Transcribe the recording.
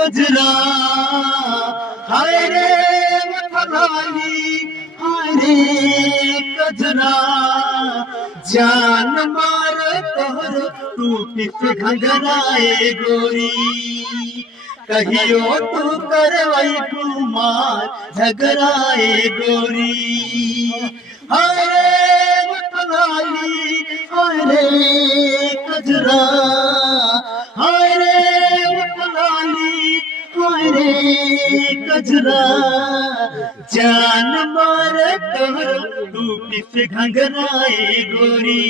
कजरा हाय रे मथलाली हाय रे कजरा जान मार तोहर टूटी से घंघराए गोरी कहियो तू करवाई कुमार झगड़ाए गोरी हाय रे मथलाली हाय रे कजरा हाय रे मथलाली हाय रे कजरा जान मार तोहर टूटी से घंघराए गोरी